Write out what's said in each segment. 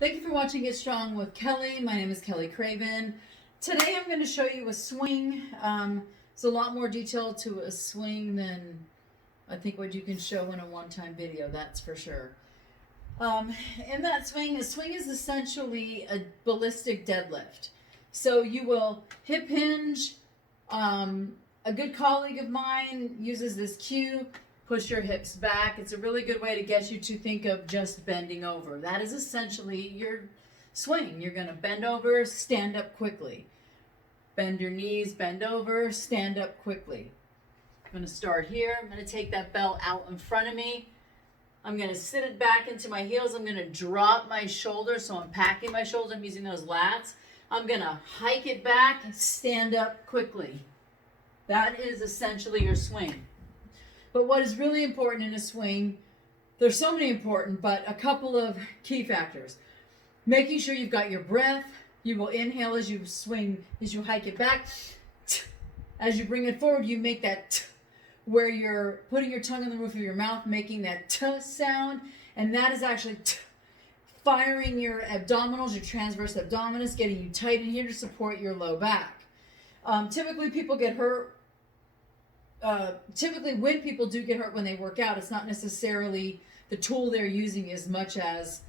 Thank you for watching Get Strong with Kelly. My name is Kelly Craven. Today I'm going to show you a swing. There's a lot more detail to a swing than I think what you can show in a one-time video, that's for sure. In that swing, a swing is essentially a ballistic deadlift. So you will hip hinge. A good colleague of mine uses this cue. Push your hips back. It's a really good way to get you to think of just bending over. That is essentially your swing. You're going to bend over, stand up quickly. Bend your knees, bend over, stand up quickly. I'm going to start here. I'm going to take that bell out in front of me. I'm going to sit it back into my heels. I'm going to drop my shoulders, so I'm packing my shoulders. I'm using those lats. I'm going to hike it back and stand up quickly. That is essentially your swing. But what is really important in a swing, there's so many important, but a couple of key factors. Making sure you've got your breath. You will inhale as you swing, as you hike it back. As you bring it forward, you make that where you're putting your tongue on the roof of your mouth, making that t sound. And that is actually firing your abdominals, your transverse abdominis, getting you tight in here to support your low back. Typically, people get hurt. Typically when people do get hurt when they work out, it's not necessarily the tool they're using as much as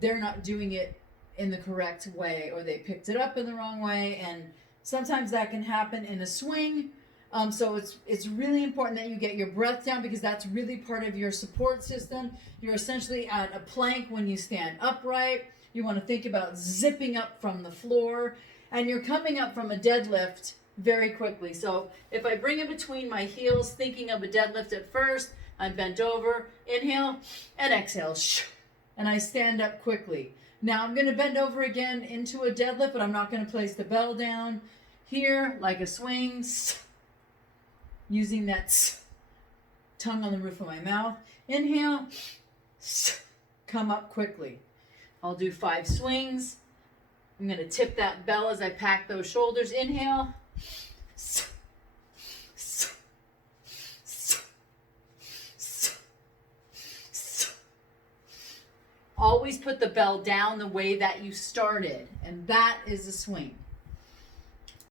they're not doing it in the correct way, or they picked it up in the wrong way, and sometimes that can happen in a swing. So it's really important that you get your breath down, because that's really part of your support system. You're essentially at a plank when you stand upright. You want to think about zipping up from the floor, and you're coming up from a deadlift very quickly. So if I bring it between my heels, thinking of a deadlift at first, I'm bent over, inhale and exhale, and I stand up quickly. Now I'm going to bend over again into a deadlift, but I'm not going to place the bell down. Here, like a swing, using that tongue on the roof of my mouth. Inhale, come up quickly. I'll do 5 swings. I'm going to tip that bell as I pack those shoulders. Inhale. Always put the bell down the way that you started, and that is a swing.